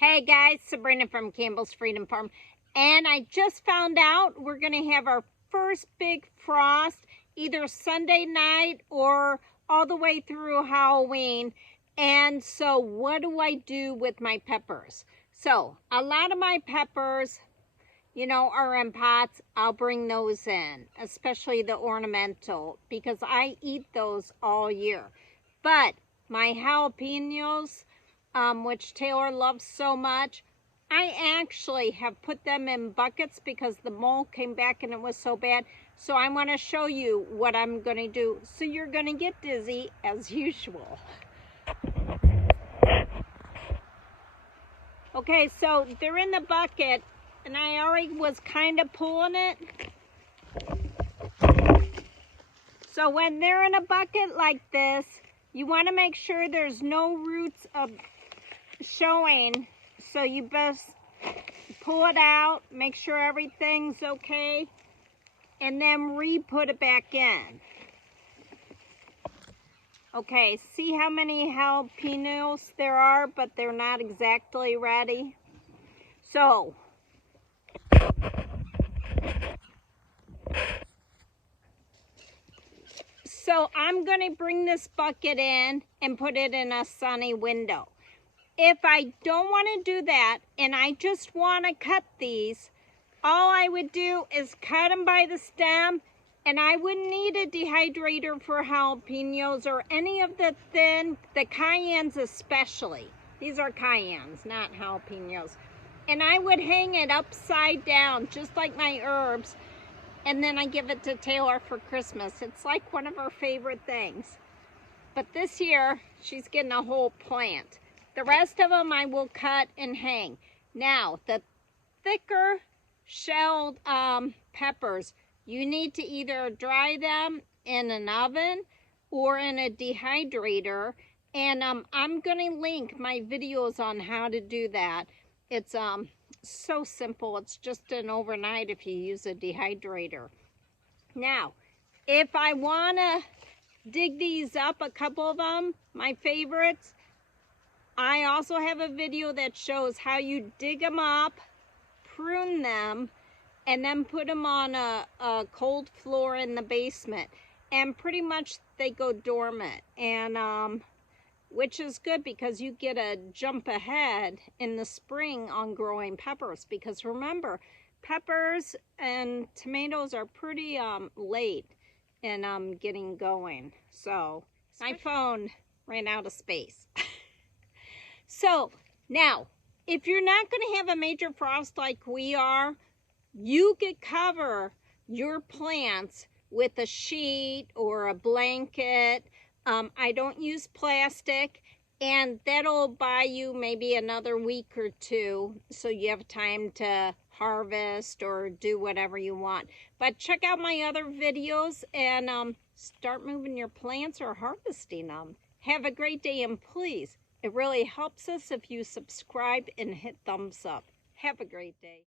Hey guys, Sabrina from Campbell's Freedom Farm, and I just found out we're going to have our first big frost either Sunday night or all the way through Halloween. And so what do I do with my peppers? So a lot of my peppers, are in pots. I'll bring those in, especially the ornamental, because I eat those all year. But my jalapenos, which Taylor loves so much, I actually have put them in buckets because the mold came back and it was so bad. So I want to show you what I'm going to do. So you're going to get dizzy as usual. Okay, so they're in the bucket and I already was kind of pulling it. So when they're in a bucket like this, you want to make sure there's no roots of showing, so you best pull it out, make sure everything's okay, and then re-put it back in. Okay, see how many jalapenos there are, but they're not exactly ready. So I'm going to bring this bucket in and put it in a sunny window. If I don't want to do that and I just want to cut these, all I would do is cut them by the stem, and I wouldn't need a dehydrator for jalapenos or any of the cayennes especially. These are cayennes, not jalapenos. And I would hang it upside down, just like my herbs, and then I give it to Taylor for Christmas. It's like one of her favorite things. But this year, she's getting a whole plant. The rest of them I will cut and hang. Now, the thicker shelled peppers, you need to either dry them in an oven or in a dehydrator. And I'm going to link my videos on how to do that. It's so simple. It's just an overnight if you use a dehydrator. Now, if I want to dig these up, a couple of them, my favorites, I also have a video that shows how you dig them up, prune them, and then put them on a cold floor in the basement. And pretty much they go dormant, and which is good because you get a jump ahead in the spring on growing peppers. Because remember, peppers and tomatoes are pretty late in getting going. So my phone ran out of space. So now, if you're not going to have a major frost like we are, you could cover your plants with a sheet or a blanket. I don't use plastic, and that'll buy you maybe another week or two, so you have time to harvest or do whatever you want. But check out my other videos and start moving your plants or harvesting them. Have a great day, and please, it really helps us if you subscribe and hit thumbs up. Have a great day.